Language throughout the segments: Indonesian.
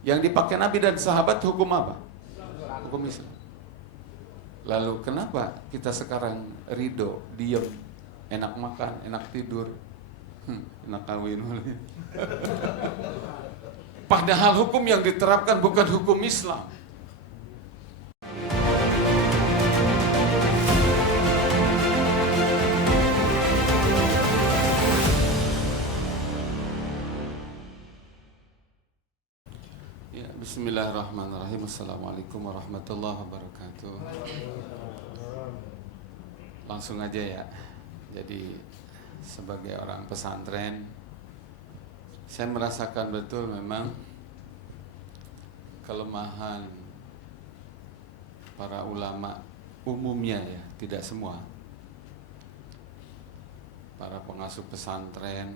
Yang dipakai Nabi dan sahabat hukum apa? Hukum Islam. Lalu kenapa kita sekarang ridho, diem, enak makan, enak tidur, enak kawin? Padahal hukum yang diterapkan bukan hukum Islam. Ya, bismillahirrahmanirrahim. Assalamualaikum warahmatullahi wabarakatuh. Langsung aja ya. Jadi sebagai orang pesantren, saya merasakan betul memang kelemahan para ulama umumnya ya, tidak semua. Para pengasuh pesantren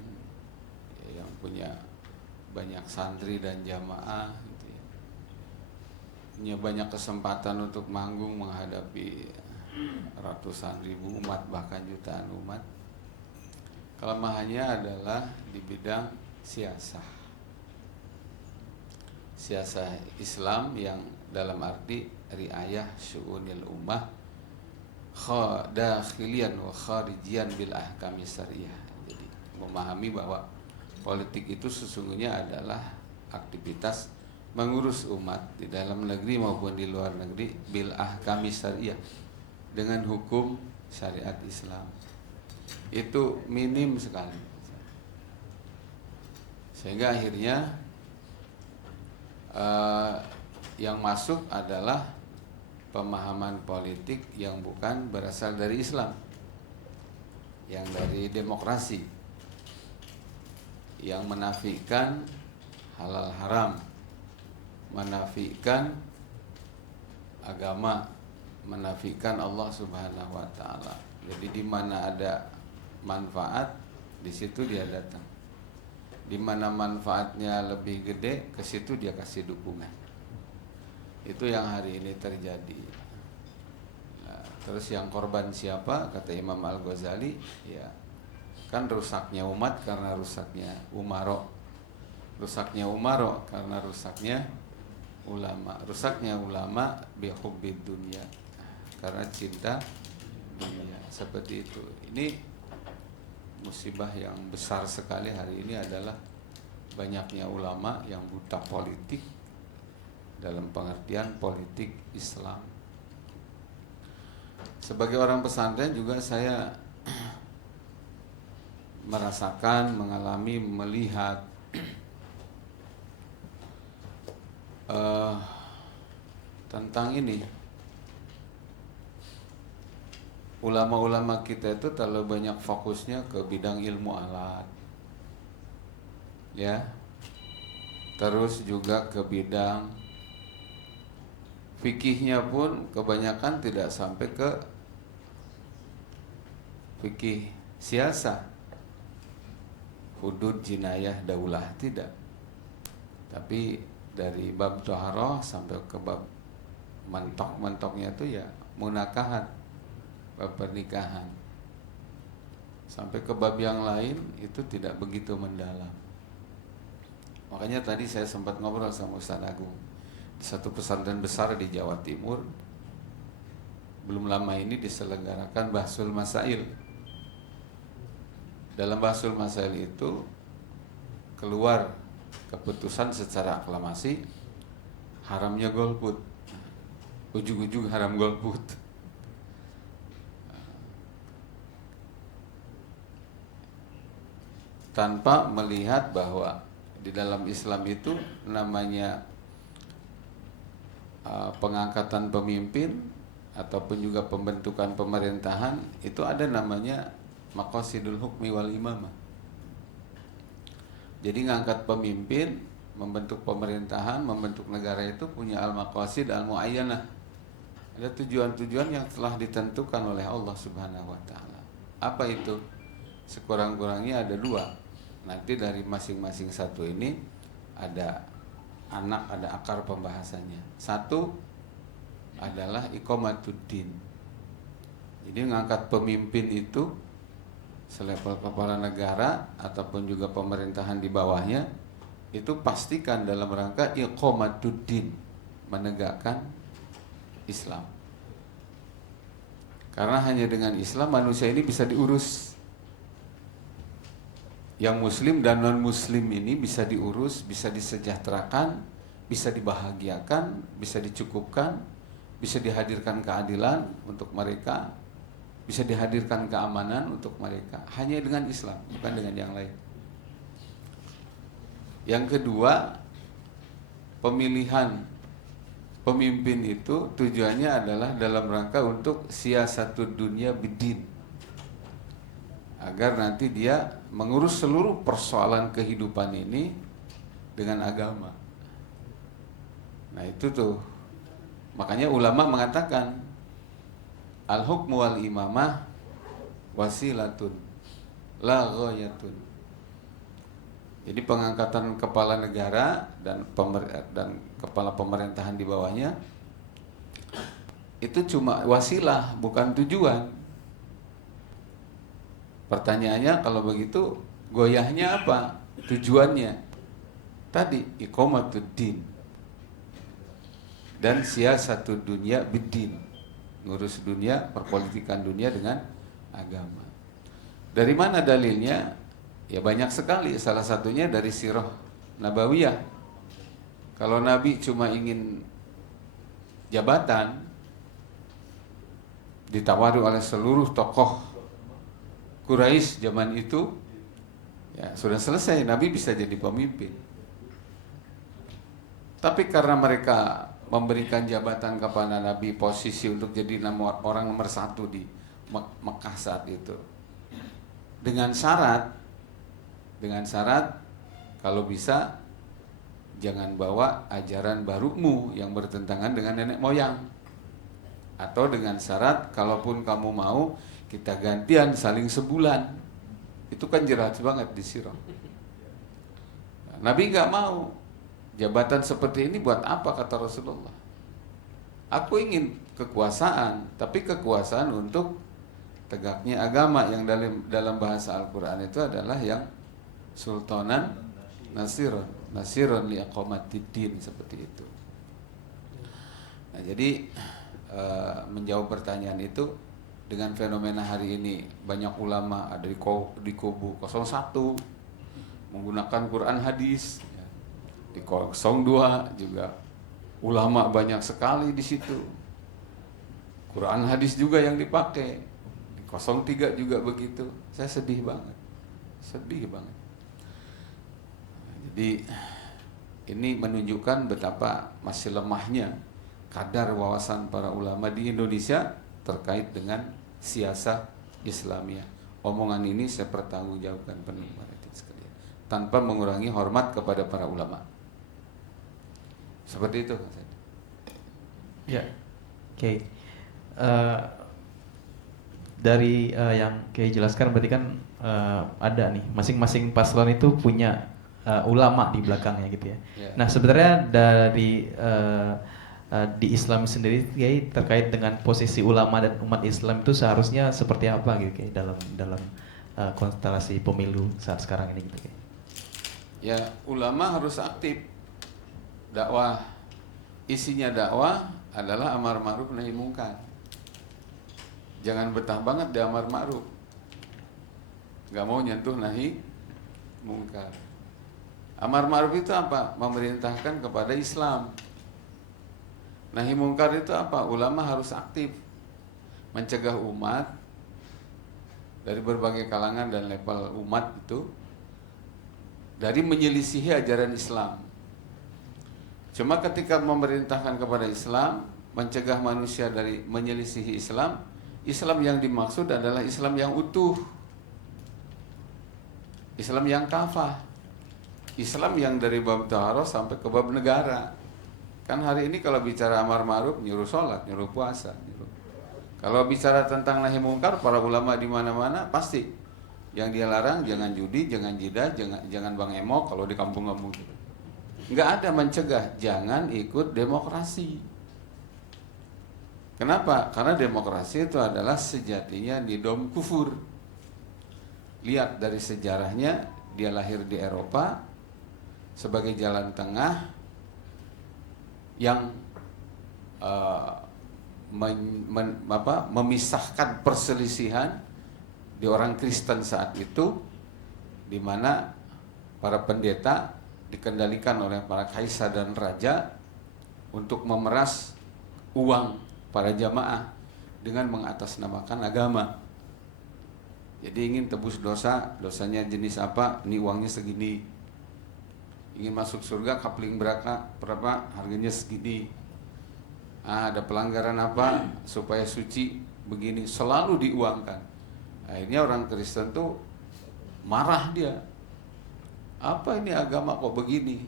yang punya banyak santri dan jamaah gitu ya, punya banyak kesempatan untuk manggung menghadapi ratusan ribu umat, bahkan jutaan umat. Kelemahannya adalah di bidang siasah Islam yang dalam arti riayah syu'unil ummah dakhilian wa kharijian bil ahkami syariah. Jadi memahami bahwa politik itu sesungguhnya adalah aktivitas mengurus umat di dalam negeri maupun di luar negeri bil ahkami syariah, dengan hukum syariat Islam. Itu minim sekali, sehingga akhirnya yang masuk adalah pemahaman politik yang bukan berasal dari Islam, yang dari demokrasi, yang menafikan halal haram, menafikan agama, menafikan Allah Subhanahu wa taala. Jadi di mana ada manfaat, di situ dia datang. Di mana manfaatnya lebih gede, ke situ dia kasih dukungan. Itu yang hari ini terjadi. Nah, terus yang korban siapa? Kata Imam Al-Ghazali, ya kan rusaknya umat karena rusaknya umaro, rusaknya umaro karena rusaknya ulama, rusaknya ulama bihubbid dunia, karena cinta dunia. Seperti itu. Ini musibah yang besar sekali hari ini adalah banyaknya ulama yang buta politik dalam pengertian politik Islam. Sebagai orang pesantren juga saya merasakan, mengalami, melihat tentang ini. Ulama-ulama kita itu terlalu banyak fokusnya ke bidang ilmu alat, ya. Terus juga ke bidang fikihnya pun kebanyakan tidak sampai ke fikih siasah, hudud, jinayah, daulah, tidak. Tapi dari bab toharoh sampai ke bab mentok-mentoknya itu ya munakahat, bab pernikahan, sampai ke bab yang lain itu tidak begitu mendalam. Makanya tadi saya sempat ngobrol sama Ustaz Agung di satu pesantren besar di Jawa Timur. Belum lama ini diselenggarakan Bahsul Masail. Dalam Bahsul Masail itu keluar keputusan secara aklamasi haramnya golput. Ujug-ujug haram golput. Tanpa melihat bahwa di dalam Islam itu namanya pengangkatan pemimpin ataupun juga pembentukan pemerintahan itu ada namanya maqasidul hukmi wal imamah. Jadi ngangkat pemimpin, membentuk pemerintahan, membentuk negara itu punya al-maqasid al-muayyanah. Ada tujuan-tujuan yang telah ditentukan oleh Allah Subhanahu wa taala. Apa itu? Sekurang-kurangnya ada dua. Nanti dari masing-masing satu ini ada anak, ada akar pembahasannya. Satu adalah iqamatuddin. Jadi mengangkat pemimpin itu selevel kepala negara ataupun juga pemerintahan di bawahnya itu pastikan dalam rangka iqamatuddin, menegakkan Islam. Karena hanya dengan Islam manusia ini bisa diurus. Yang muslim dan non muslim ini bisa diurus, bisa disejahterakan, bisa dibahagiakan, bisa dicukupkan, bisa dihadirkan keadilan untuk mereka, bisa dihadirkan keamanan untuk mereka. Hanya dengan Islam, bukan dengan yang lain. Yang kedua, pemilihan pemimpin itu tujuannya adalah dalam rangka untuk siasatud dunia bidin, agar nanti dia mengurus seluruh persoalan kehidupan ini dengan agama. Nah itu tuh, makanya ulama mengatakan al-hukmu wal imamah wasilatun la ghayatun. Jadi pengangkatan kepala negara dan kepala pemerintahan di bawahnya itu cuma wasilah, bukan tujuan. Pertanyaannya kalau begitu goyahnya apa? Tujuannya tadi iqamatuddin dan siasatud dunia biddin, ngurus dunia, perpolitikan dunia dengan agama. Dari mana dalilnya? Ya banyak sekali, salah satunya dari sirah nabawiyah. Kalau Nabi cuma ingin jabatan, ditawari oleh seluruh tokoh Quraisy zaman itu, ya sudah selesai, Nabi bisa jadi pemimpin. Tapi karena mereka memberikan jabatan kepada Nabi, posisi untuk jadi orang nomor satu di Mekah saat itu, dengan syarat kalau bisa jangan bawa ajaran barumu yang bertentangan dengan nenek moyang, atau dengan syarat kalaupun kamu mau kita gantian saling sebulan. Itu kan jelas banget di sirah. Nabi nggak mau. Jabatan seperti ini buat apa, kata Rasulullah? Aku ingin kekuasaan, tapi kekuasaan untuk tegaknya agama, yang dalam bahasa Al-Quran itu adalah yang sultanan nasiron liaqamatiddin, seperti itu. Nah, jadi menjawab pertanyaan itu, dengan fenomena hari ini banyak ulama ada di kubu 01 menggunakan Quran hadis, di 02 juga ulama banyak sekali di situ, Quran hadis juga yang dipakai, di 03 juga begitu. Saya sedih banget. Jadi ini menunjukkan betapa masih lemahnya kadar wawasan para ulama di Indonesia terkait dengan siasah Islamiyah. Omongan ini saya pertanggungjawabkan penuh sekalian, tanpa mengurangi hormat kepada para ulama. Seperti itu. Ya, oke. Dari yang Kiai jelaskan berarti kan ada nih masing-masing paslon itu punya ulama di belakangnya gitu ya. Yeah. Nah sebenarnya dari di Islam sendiri Kiai, terkait dengan posisi ulama dan umat Islam itu seharusnya seperti apa gitu Kiai dalam konstelasi pemilu saat sekarang ini gitu Kiai? Ya, ulama harus aktif dakwah. Isinya dakwah adalah amar ma'ruf nahi mungkar. Jangan betah banget di amar ma'ruf, gak mau nyentuh nahi mungkar. Amar ma'ruf itu apa? Memerintahkan kepada Islam. Nahi mungkar itu apa? Ulama harus aktif mencegah umat dari berbagai kalangan dan level umat itu dari menyelisihi ajaran Islam. Cuma ketika memerintahkan kepada Islam, mencegah manusia dari menyelisihi Islam, Islam yang dimaksud adalah Islam yang utuh, Islam yang kafah, Islam yang dari bab taharah sampai ke bab negara. Kan hari ini kalau bicara amar ma'ruf, nyuruh sholat, nyuruh puasa, nyuruh. Kalau bicara tentang nahi mungkar, para ulama di mana-mana pasti yang dia larang jangan judi, jangan jidat, jangan bang emok kalau di kampung-kampung gitu. Nggak ada mencegah, jangan ikut demokrasi. Kenapa? Karena demokrasi itu adalah sejatinya nidom kufur. Lihat dari sejarahnya, dia lahir di Eropa, sebagai jalan tengah yang memisahkan perselisihan di orang Kristen saat itu, di mana para pendeta dikendalikan oleh para kaisar dan raja untuk memeras uang para jamaah dengan mengatasnamakan agama. Jadi ingin tebus dosa, dosanya jenis apa? Ini uangnya segini. Ingin masuk surga, kapling berapa? Harganya segini. Ada pelanggaran apa supaya suci begini, selalu diuangkan. Akhirnya orang Kristen tuh marah dia. Apa ini agama kok begini?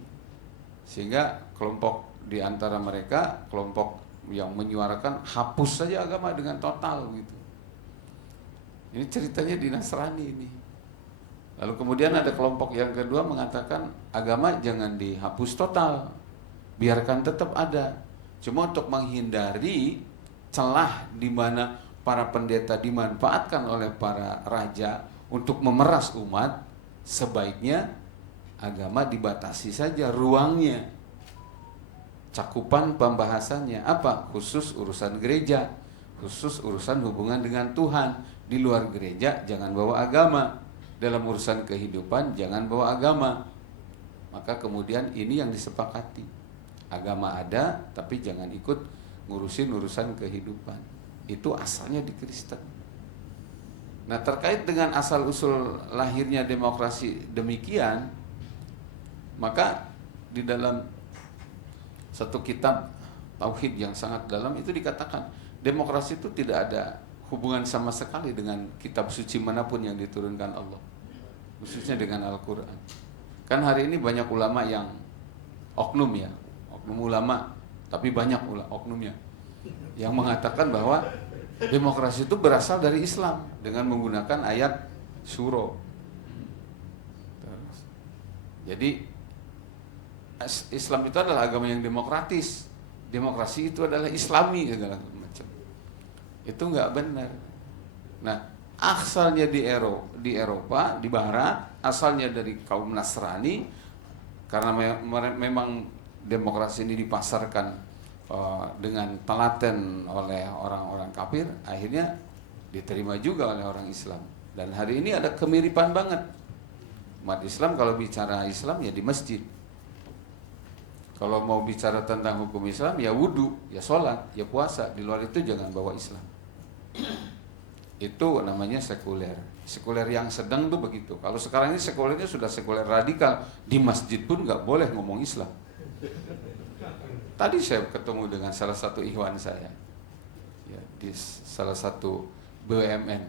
Sehingga kelompok di antara mereka, kelompok yang menyuarakan hapus saja agama dengan total gitu. Ini ceritanya di Nasrani ini. Lalu kemudian ada kelompok yang kedua mengatakan agama jangan dihapus total, biarkan tetap ada. Cuma untuk menghindari celah di mana para pendeta dimanfaatkan oleh para raja untuk memeras umat, sebaiknya agama dibatasi saja ruangnya. Cakupan pembahasannya apa? Khusus urusan gereja, khusus urusan hubungan dengan Tuhan. Di luar gereja jangan bawa agama. Dalam urusan kehidupan jangan bawa agama. Maka kemudian ini yang disepakati. Agama ada, tapi jangan ikut ngurusin urusan kehidupan. Itu asalnya di Kristen. Nah, terkait dengan asal-usul lahirnya demokrasi demikian, maka di dalam satu kitab tauhid yang sangat dalam itu dikatakan demokrasi itu tidak ada hubungan sama sekali dengan kitab suci manapun yang diturunkan Allah, khususnya dengan Al-Quran. Kan hari ini banyak ulama yang oknum ya, oknum ulama, tapi banyak oknumnya yang mengatakan bahwa demokrasi itu berasal dari Islam dengan menggunakan ayat Syuro. Jadi Islam itu adalah agama yang demokratis, demokrasi itu adalah Islami segala macam. Itu nggak benar. Nah, asalnya di Eropa, di Barat, asalnya dari kaum Nasrani, karena memang demokrasi ini dipasarkan dengan telaten oleh orang-orang kafir, akhirnya diterima juga oleh orang Islam. Dan hari ini ada kemiripan banget. Umat Islam kalau bicara Islam ya di masjid. Kalau mau bicara tentang hukum Islam ya wudu, ya sholat, ya puasa. Di luar itu jangan bawa Islam. Itu namanya sekuler. Sekuler yang sedang tuh begitu. Kalau sekarang ini sekulernya sudah sekuler radikal. Di masjid pun nggak boleh ngomong Islam. Tadi saya ketemu dengan salah satu ikhwan saya ya, di salah satu BUMN.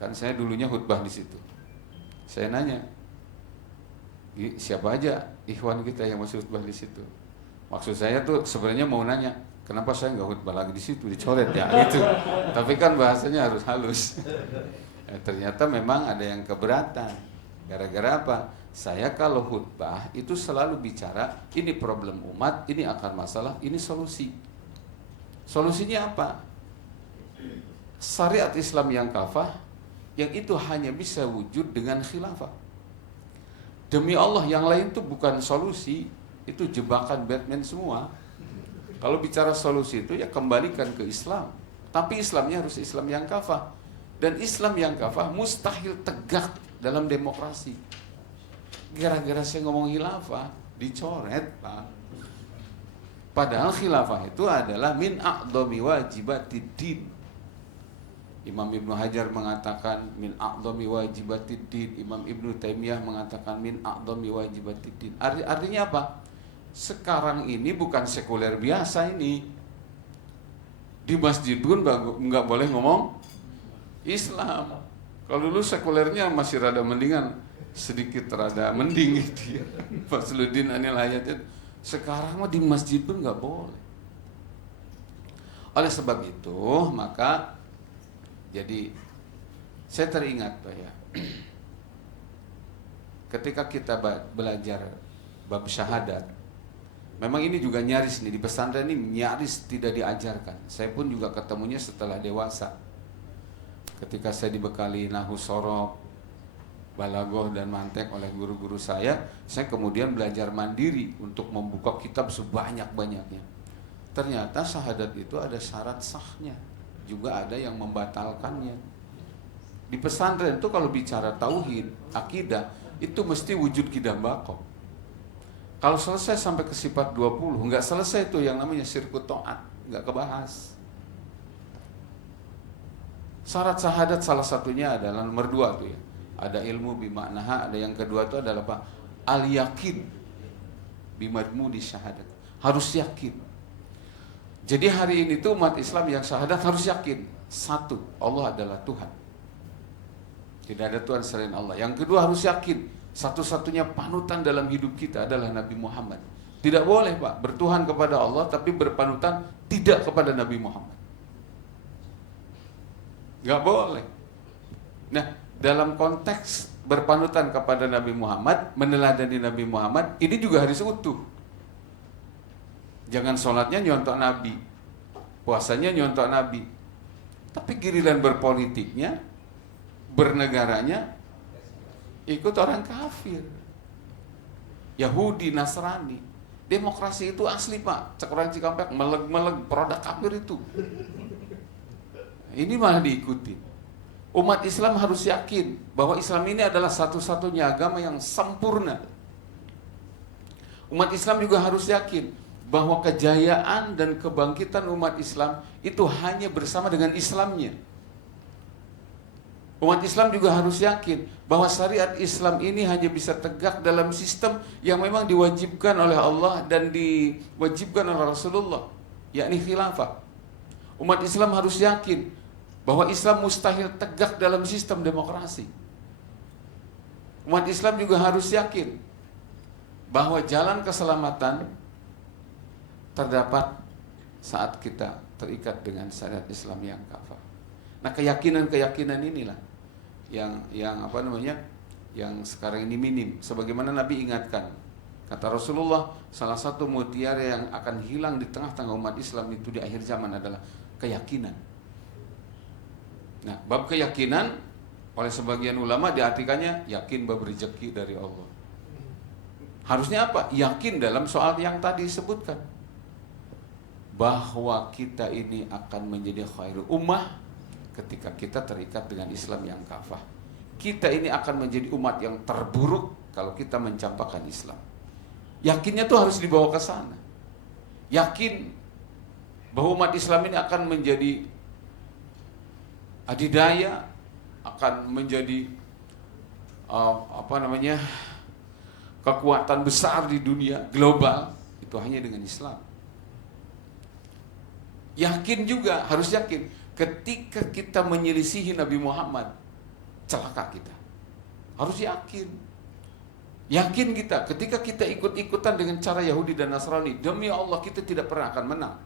Kan saya dulunya khutbah di situ. Saya nanya, siapa aja ikhwan kita yang masih khutbah di situ? Maksud saya tuh sebenarnya mau nanya, kenapa saya nggak khutbah lagi di situ, dicoret ya gitu. Tapi kan bahasanya harus halus. Ternyata memang ada yang keberatan. Gara-gara apa? Saya kalau khutbah itu selalu bicara ini problem umat, ini akar masalah, ini solusi. Solusinya apa? Syariat Islam yang kafah, yang itu hanya bisa wujud dengan khilafah. Demi Allah, yang lain itu bukan solusi, itu jebakan Batman semua. Kalau bicara solusi itu ya kembalikan ke Islam. Tapi Islamnya harus Islam yang kafah. Dan Islam yang kafah mustahil tegak dalam demokrasi. Gara-gara saya ngomong khilafah, dicoret Pak. Padahal khilafah itu adalah min a'dhami wajibatid din. Imam Ibnu Hajar mengatakan min a'dhami wajibatid din. Imam Ibnu Taimiyah mengatakan min a'dhami wajibatid din. Artinya apa? Sekarang ini bukan sekuler biasa ini. Di masjid pun nggak boleh ngomong Islam. Kalau dulu sekulernya masih rada mendingan, sedikit rada mending gitu ya. Fasluddin Anil Hayatid. Sekarang mah di masjid pun nggak boleh. Oleh sebab itu maka jadi saya teringat Pak ya, ketika kita belajar bab syahadat, memang ini juga nyaris nih di pesantren ini nyaris tidak diajarkan. Saya pun juga ketemunya setelah dewasa. Ketika saya dibekali nahwu sorof, balagoh dan mantek oleh guru-guru saya kemudian belajar mandiri untuk membuka kitab sebanyak-banyaknya. Ternyata syahadat itu ada syarat sahnya, juga ada yang membatalkannya. Di pesantren itu kalau bicara tauhid, akidah, itu mesti wujud kidam bako. Kalau selesai sampai ke sifat 20, nggak selesai itu yang namanya sirkut to'at, nggak kebahas. Syarat syahadat salah satunya adalah nomor 2 tuh ya. Ada ilmu bimaknaha, ada yang kedua itu adalah apa? Al-yakin bimadmuni syahadat. Harus yakin. Jadi hari ini tuh umat Islam yang syahadat harus yakin. 1, Allah adalah Tuhan. Tidak ada Tuhan selain Allah. Yang kedua harus yakin, satu-satunya panutan dalam hidup kita adalah Nabi Muhammad. Tidak boleh Pak, bertuhan kepada Allah tapi berpanutan tidak kepada Nabi Muhammad. Gak boleh. Nah, dalam konteks berpanutan kepada Nabi Muhammad, meneladani Nabi Muhammad, ini juga harus utuh. Jangan sholatnya nyontok Nabi, puasanya nyontok Nabi, tapi giliran berpolitiknya, bernegaranya, ikut orang kafir, Yahudi, Nasrani. Demokrasi itu asli Pak, cek orang Cikampek, meleg-meleg produk kafir itu. Ini malah diikuti. Umat Islam harus yakin bahwa Islam ini adalah satu-satunya agama yang sempurna. Umat Islam juga harus yakin bahwa kejayaan dan kebangkitan umat Islam itu hanya bersama dengan Islamnya. Umat Islam juga harus yakin bahwa syariat Islam ini hanya bisa tegak dalam sistem yang memang diwajibkan oleh Allah dan diwajibkan oleh Rasulullah, yakni khilafah. Umat Islam harus yakin bahwa Islam mustahil tegak dalam sistem demokrasi. Umat Islam juga harus yakin bahwa jalan keselamatan terdapat saat kita terikat dengan syariat Islam yang kafah. Nah, keyakinan-keyakinan inilah yang sekarang ini minim. Sebagaimana Nabi ingatkan, kata Rasulullah, salah satu mutiara yang akan hilang di tengah-tengah umat Islam itu di akhir zaman adalah keyakinan. Nah, bab keyakinan oleh sebagian ulama diartikannya yakin bab rezeki dari Allah. Harusnya apa? Yakin dalam soal yang tadi disebutkan, bahwa kita ini akan menjadi khairul ummah ketika kita terikat dengan Islam yang kafah. Kita ini akan menjadi umat yang terburuk kalau kita mencampakkan Islam. Yakinnya tuh harus dibawa ke sana. Yakin bahwa umat Islam ini akan menjadi adidaya, akan menjadi kekuatan besar di dunia global, itu hanya dengan Islam. Yakin juga, harus yakin ketika kita menyelisihi Nabi Muhammad, celaka kita. Harus yakin. Yakin kita ketika kita ikut-ikutan dengan cara Yahudi dan Nasrani, demi Allah kita tidak pernah akan menang.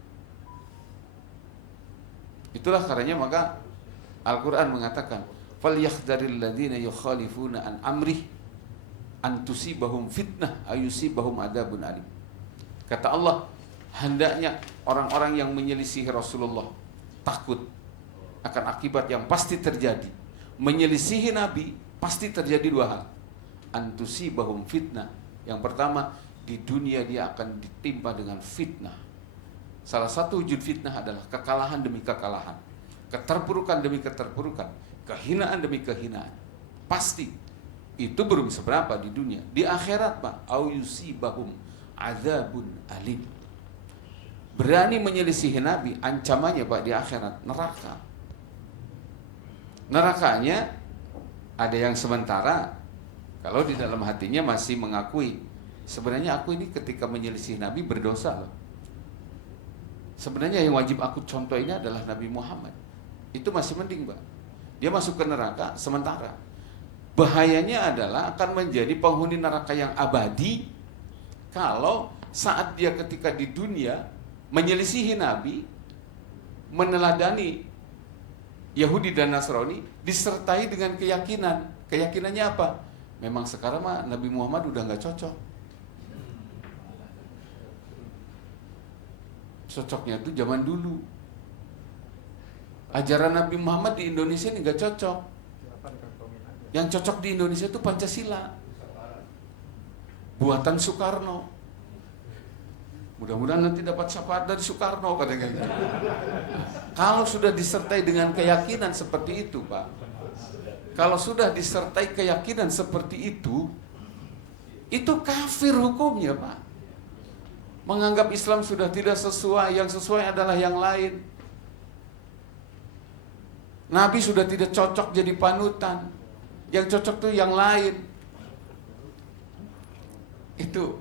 Itulah karenanya maka Al-Quran mengatakan, "Falyahdharil ladzina yukhalifuna an amrih an tusibahum fitnah ayusibahum adzabun alim." Kata Allah, hendaknya orang-orang yang menyelisihi Rasulullah takut akan akibat yang pasti terjadi. Menyelisihi Nabi pasti terjadi 2 hal. An tusibahum fitnah. Yang pertama, di dunia dia akan ditimpa dengan fitnah. Salah satu wujud fitnah adalah kekalahan demi kekalahan, keterpurukan demi keterpurukan, kehinaan demi kehinaan. Pasti itu belum seberapa di dunia. Di akhirat Pak, au yusibahum adzabun alim. Berani menyelisihi Nabi, ancamannya Pak di akhirat neraka. Nerakanya ada yang sementara, kalau di dalam hatinya masih mengakui, sebenarnya aku ini ketika menyelisihi Nabi berdosa loh. Sebenarnya yang wajib aku contoh ini adalah Nabi Muhammad. Itu masih mending Pak. Dia masuk ke neraka sementara. Bahayanya adalah akan menjadi penghuni neraka yang abadi kalau saat dia ketika di dunia menyelisihi Nabi, meneladani Yahudi dan Nasrani, disertai dengan keyakinan. Keyakinannya apa? Memang sekarang mah Nabi Muhammad udah nggak cocok. Cocoknya itu zaman dulu. Ajaran Nabi Muhammad di Indonesia ini nggak cocok. Yang cocok di Indonesia itu Pancasila, buatan Soekarno. Mudah-mudahan nanti dapat syafaat dari Soekarno katanya. Kalau sudah disertai dengan keyakinan seperti itu, Pak. Kalau sudah disertai keyakinan seperti itu kafir hukumnya, Pak. Menganggap Islam sudah tidak sesuai, yang sesuai adalah yang lain. Nabi sudah tidak cocok jadi panutan, yang cocok tuh yang lain. Itu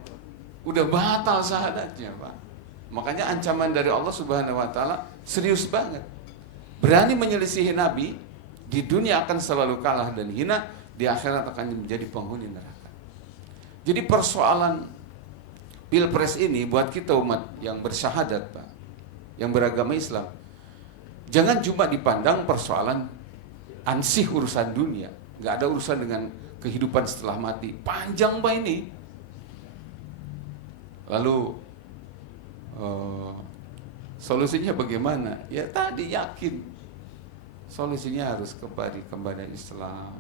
udah batal syahadatnya, Pak. Makanya ancaman dari Allah Subhanahu wa taala serius banget. Berani menyelisihi Nabi, di dunia akan selalu kalah dan hina, di akhirat akan menjadi penghuni neraka. Jadi persoalan Pilpres ini buat kita umat yang bersyahadat, Pak, yang beragama Islam, jangan cuma dipandang persoalan ansih urusan dunia. Nggak ada urusan dengan kehidupan setelah mati. Panjang, Pak, ini. Lalu solusinya bagaimana? Ya tadi, yakin. Solusinya harus kepada Islam.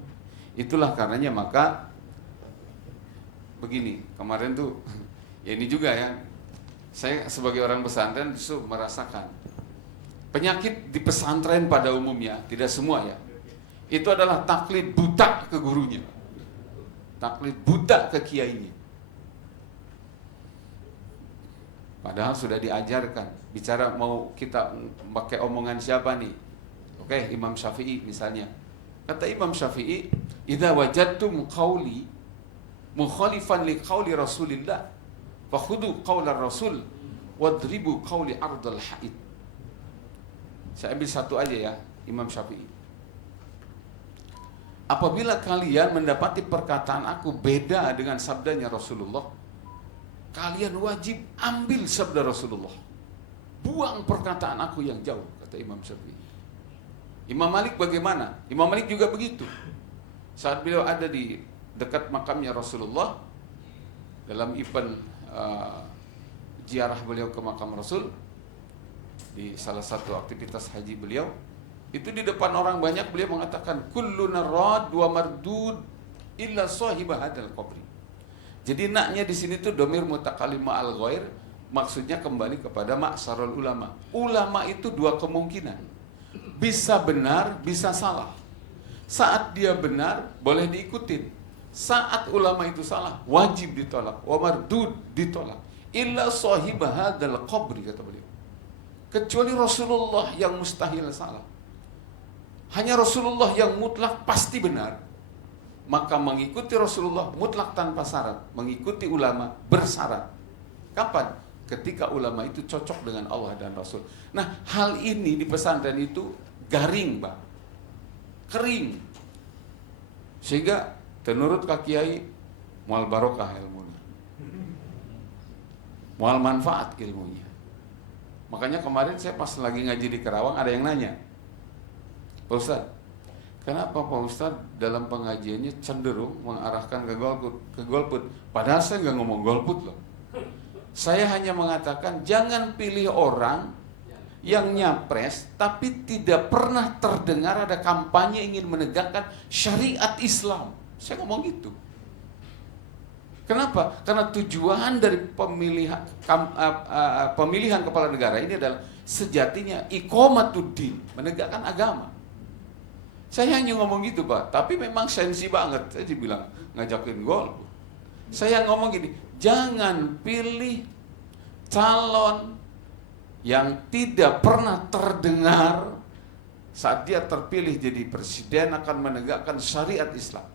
Itulah karenanya maka begini, kemarin tuh ya ini juga ya, saya sebagai orang pesantren justru merasakan penyakit di pesantren pada umumnya, tidak semua ya, itu adalah taklid buta ke gurunya, taklid buta ke kiainya. Padahal sudah diajarkan, bicara mau kita pakai omongan siapa nih? Oke, Imam Syafi'i misalnya. Kata Imam Syafi'i, "Idza wajadtum qauli mukhalifan li qauli Rasulillah, fakhudu qaular Rasul wadribu qauli ardal haid." Saya ambil satu aja ya, Imam Syafi'i. Apabila kalian mendapati perkataan aku beda dengan sabdanya Rasulullah, kalian wajib ambil sabda Rasulullah. Buang perkataan aku yang jauh, kata Imam Syafi'i. Imam Malik bagaimana? Imam Malik juga begitu. Saat beliau ada di dekat makamnya Rasulullah, dalam event ziarah beliau ke makam Rasul, di salah satu aktivitas haji beliau, itu di depan orang banyak beliau mengatakan, "Kulluna rad wa mardud illa sahibah hadzal qabri." Jadi naknya di sini tuh domir mutakalim ma'al ghair, maksudnya kembali kepada ma'sarul ulama. Ulama itu dua kemungkinan, bisa benar, bisa salah. Saat dia benar, boleh diikutin. Saat ulama itu salah, wajib ditolak. Wa mardud, ditolak. Illa sahibah hadzal qabri, kata beliau. Kecuali Rasulullah yang mustahil salah. Hanya Rasulullah yang mutlak pasti benar. Maka mengikuti Rasulullah mutlak tanpa syarat, mengikuti ulama bersyarat. Kapan? Ketika ulama itu cocok dengan Allah dan Rasul. Nah, hal ini di pesantren itu garing, Pak, kering, sehingga menurut Kak Kiai mual barokah ilmunya, mual manfaat ilmunya. Makanya kemarin saya pas lagi ngaji di Kerawang, ada yang nanya, "Pak Ustadz, kenapa Pak Ustadz dalam pengajiannya cenderung mengarahkan ke golput? Padahal saya nggak ngomong golput loh. Saya hanya mengatakan jangan pilih orang yang nyapres tapi tidak pernah terdengar ada kampanye ingin menegakkan syariat Islam." Saya ngomong gitu. Kenapa? Karena tujuan dari pemilihan kepala negara ini adalah sejatinya iqamatuddin, menegakkan agama. Saya hanya ngomong gitu, Pak, tapi memang sensi banget. Saya dibilang ngajakin gol. Saya ngomong gini, jangan pilih calon yang tidak pernah terdengar saat dia terpilih jadi presiden akan menegakkan syariat Islam.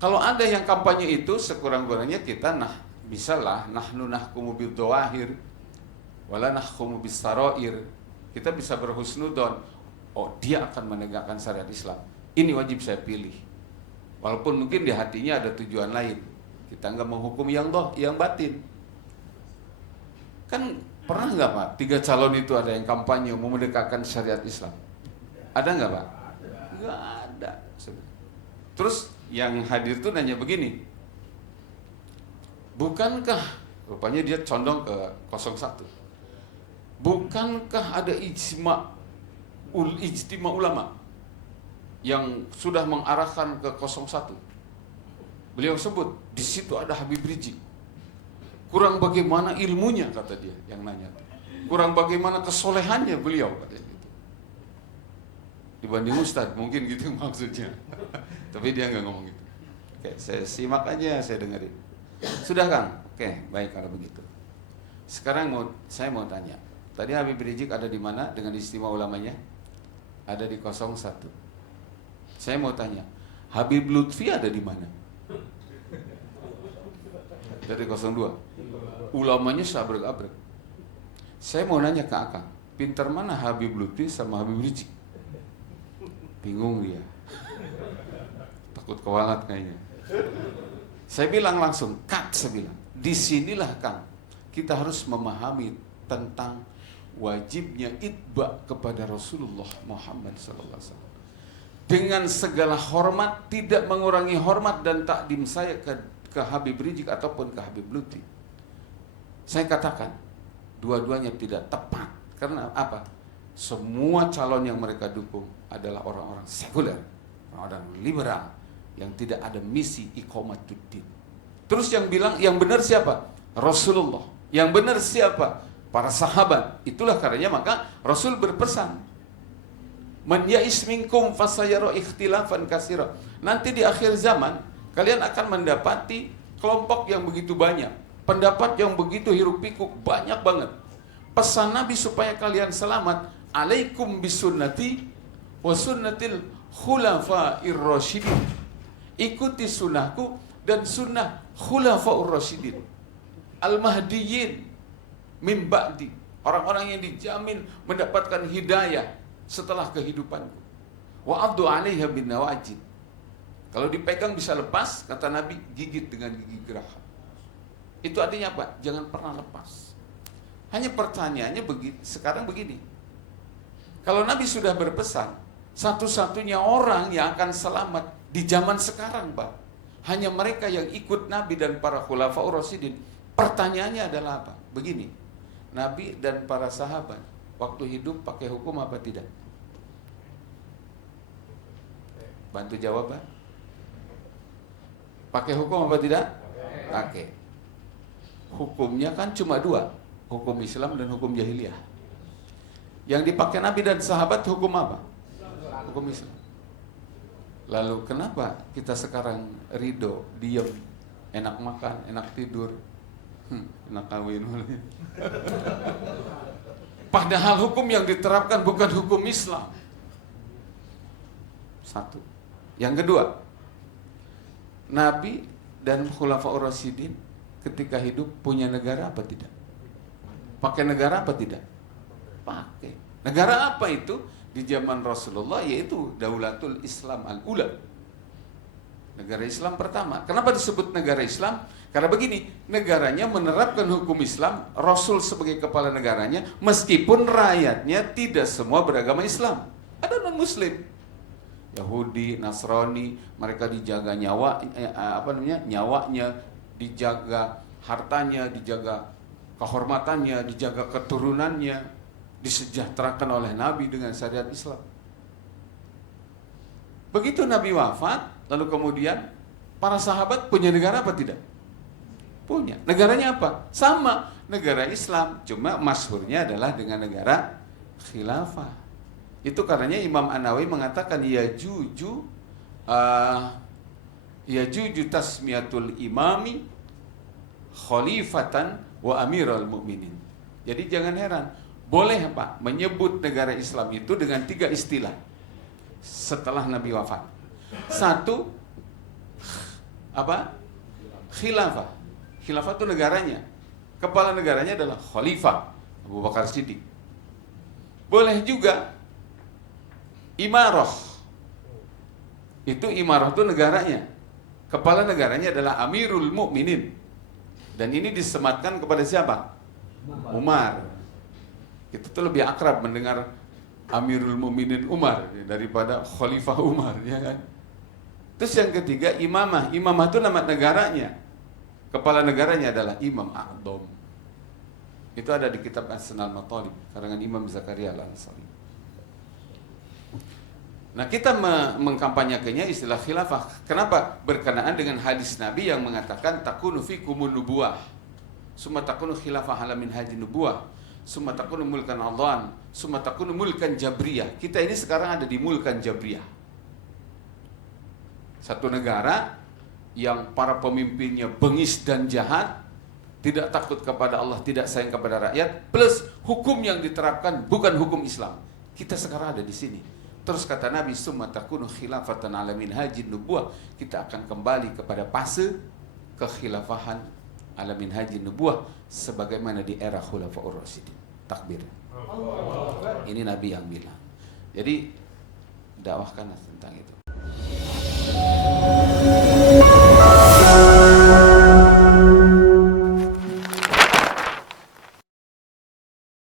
Kalau ada yang kampanye itu, sekurang-kurangnya kita bisalah nahnu nahkumu bidhawahir wala nahkumu bisarair. Kita bisa berhusnudon. Oh, dia akan menegakkan syariat Islam. Ini wajib saya pilih. Walaupun mungkin di hatinya ada tujuan lain. Kita nggak menghukum yang batin. Kan pernah nggak, Pak? 3 calon itu ada yang kampanye mau menegakkan syariat Islam. Ada nggak, Pak? Nggak ada. Terus yang hadir tuh nanya begini, bukankah, rupanya dia condong ke 01, bukankah ada ijtima ulama? yang sudah mengarahkan ke 01. Beliau sebut di situ ada Habib Rizik. Kurang bagaimana ilmunya, kata dia yang nanya. Kurang bagaimana kesolehannya beliau, katanya gitu. Dibanding Ustadz, mungkin gitu maksudnya. Tapi dia nggak ngomong gitu. Oke, saya simak aja, saya dengerin. Sudah Kang? Oke, baik kalau begitu. Sekarang saya mau tanya. Tadi Habib Rizik ada di mana dengan istimewa ulamanya? Ada di 01. Saya mau tanya, Habib Lutfi ada di mana? Dari 02. Ulamanya sabrek-abrek. Saya mau nanya ke Akang, pintar mana Habib Lutfi sama Habib Rizik? Bingung dia. Takut kewalat kayaknya. Saya bilang langsung, saya bilang, disinilah Kang, kita harus memahami tentang wajibnya itba kepada Rasulullah Muhammad SAW. Dengan segala hormat, tidak mengurangi hormat dan takdim saya ke Habib Rizik ataupun ke Habib Lutfi. Saya katakan, dua-duanya tidak tepat. Karena apa? Semua calon yang mereka dukung adalah orang-orang sekuler, orang-orang liberal, yang tidak ada misi iqamatuddin. Terus yang bilang, yang benar siapa? Rasulullah. Yang benar siapa? Para sahabat. Itulah karenanya maka Rasul berpesan, man ya'is minkum fasayara ikhtilafan katsira. Nanti di akhir zaman kalian akan mendapati kelompok yang begitu banyak, pendapat yang begitu hiruk pikuk, banyak banget. Pesan Nabi supaya kalian selamat, alaikum bisunnati wa sunnatil khulafair rasyidin. Ikuti sunnahku dan sunnah khulafaur rasyidin al-mahdiyyin min ba'di, orang-orang yang dijamin mendapatkan hidayah setelah kehidupanku. Wa addu 'alaiha bin nawajid. Kalau dipegang bisa lepas, kata Nabi, gigit dengan gigi geraham. Itu artinya apa? Jangan pernah lepas. Hanya pertanyaannya sekarang begini. Kalau Nabi sudah berpesan, satu-satunya orang yang akan selamat di zaman sekarang, Pak, hanya mereka yang ikut Nabi dan para khulafaur rasyidin. Pertanyaannya adalah apa? Begini. Nabi dan para sahabat waktu hidup pakai hukum apa tidak? Bantu jawab, Pak. Pakai hukum apa tidak? Pakai. Hukumnya kan cuma dua, hukum Islam dan hukum jahiliyah. Yang dipakai Nabi dan sahabat hukum apa? Hukum Islam. Lalu kenapa kita sekarang ridho, diem, enak makan, enak tidur, enak kawin? Padahal hukum yang diterapkan bukan hukum Islam. Satu. Yang kedua, Nabi dan Khulafaur Rasyidin ketika hidup punya negara apa tidak? Pakai negara apa tidak? Pakai. Negara apa itu? Di zaman Rasulullah yaitu Daulatul Islam Al-Ula. Negara Islam pertama. Kenapa disebut negara Islam? Karena begini, negaranya menerapkan hukum Islam, Rasul sebagai kepala negaranya, meskipun rakyatnya tidak semua beragama Islam. Ada non-Muslim, Yahudi, Nasrani, mereka dijaga nyawanya, dijaga hartanya, dijaga kehormatannya, dijaga keturunannya, disejahterakan oleh Nabi dengan syariat Islam. Begitu Nabi wafat, lalu kemudian para sahabat punya negara apa tidak? Punya. Negaranya apa? Sama, negara Islam, cuma masyhurnya adalah dengan negara khilafah. Itu karenanya Imam An-Nawawi mengatakan yajuju tasmiyatul imami khalifatan wa amiral mu'minin. Jadi jangan heran, boleh Pak menyebut negara Islam itu dengan 3 istilah setelah Nabi wafat. Satu, apa? Khilafah. Khilafah itu negaranya. Kepala negaranya adalah Khalifah Abu Bakar Siddiq. Boleh juga imarah. Itu imarah itu negaranya. Kepala negaranya adalah Amirul Mukminin. Dan ini disematkan kepada siapa? Umar. Itu tuh lebih akrab mendengar Amirul Mukminin Umar daripada Khalifah Umar, ya kan? Terus yang ketiga imamah. Imamah itu nama negaranya. Kepala negaranya adalah Imam A'dham. Itu ada di kitab Asnal Matalib karangan Imam Zakaria Al-Ansari. Nah, kita mengkampanyekannya istilah khilafah. Kenapa? Berkenaan dengan hadis Nabi yang mengatakan takunu fikumun nubuwah, summa takunu khilafah ala minhajin nubuwah, summa takunu mulkan adhan, summa takunu mulkan jabriyah. Kita ini sekarang ada di mulkan jabriyah. Satu negara yang para pemimpinnya bengis dan jahat, tidak takut kepada Allah, tidak sayang kepada rakyat, plus hukum yang diterapkan bukan hukum Islam. Kita sekarang ada di sini. Terus kata Nabi, summa takunu khilafatan ala minhajin nubuwah, kita akan kembali kepada fase kekhilafahan ala minhajin nubuwah sebagaimana di era khulafaur rasyidin. Takbir. Ini Nabi yang bilang. Jadi dakwahkan tentang itu.